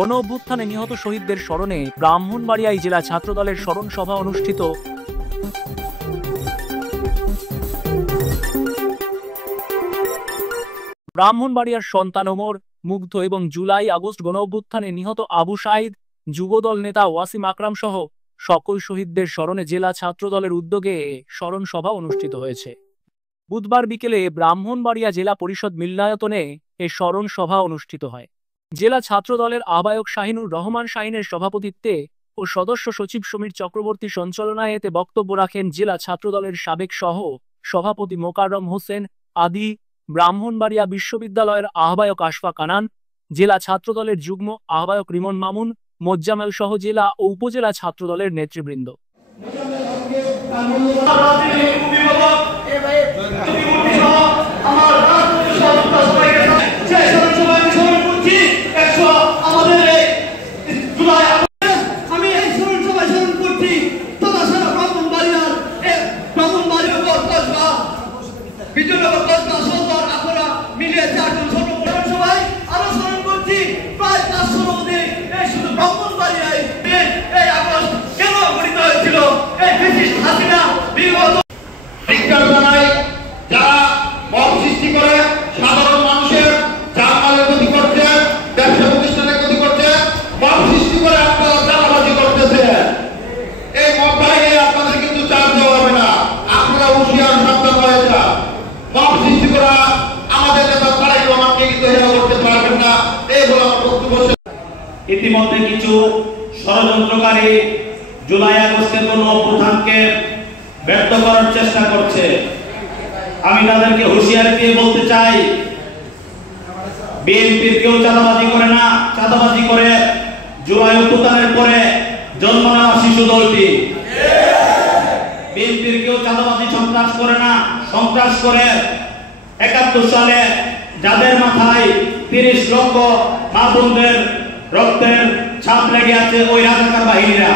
গণ অভ্যুত্থানে নিহত শহীদদের স্মরণে ব্রাহ্মণবাড়িয়ায় জেলা ছাত্রদলের স্মরণ সভা অনুষ্ঠিত। ব্রাহ্মণবাড়িয়ার সন্তান ওমর, মুগ্ধ এবং জুলাই আগস্ট গণ অভ্যুত্থানে নিহত আবু সাঈদ, যুবদল নেতা ওয়াসিম আকরাম সহ সকল শহীদদের স্মরণে জেলা ছাত্রদলের উদ্যোগে স্মরণ সভা অনুষ্ঠিত হয়েছে। বুধবার বিকেলে ব্রাহ্মণবাড়িয়া জেলা পরিষদ মিলনায়তনে এ স্মরণ সভা অনুষ্ঠিত হয়। জেলা ছাত্রদলের আহ্বায়ক শাহিনুর রহমান শাহিনের সভাপতিত্বে ও সদস্য সচিব সমীর চক্রবর্তী সঞ্চালনায় এতে বক্তব্য রাখেন জেলা ছাত্রদলের সাবেক সহ সভাপতি মোকাররম হোসেন আদি, ব্রাহ্মণবাড়িয়া বিশ্ববিদ্যালয়ের আহ্বায়ক আশফাক আনান, জেলা ছাত্রদলের যুগ্ম আহ্বায়ক রিমন মামুন, মোজ্জামেল সহ জেলা ও উপজেলা ছাত্রদলের নেতৃবৃন্দ। ইতিমধ্যে কিছু ষড়যন্ত্রকারী জুলাই আগস্টের গণ অভ্যুত্থানকে ব্যর্থ করার চেষ্টা করছে। আমি তাদেরকে হুঁশিয়ারি দিয়ে বলতে চাই, বিএনপির কেউ চাঁদাবাজি করে না। চাঁদাবাজি করে জুলাই অভ্যুত্থানের পরে জন্ম নেওয়া শিশু দলটি। বিএনপির কেউ চাঁদাবাজি সন্ত্রাস করে না। সন্ত্রাস করে ৭১ সালে যাদের মাথায় ৩০ লক্ষ মা বোনদের রক্তের ছাপ লেগে আছে ওই রাজাকার বাহিনীরা।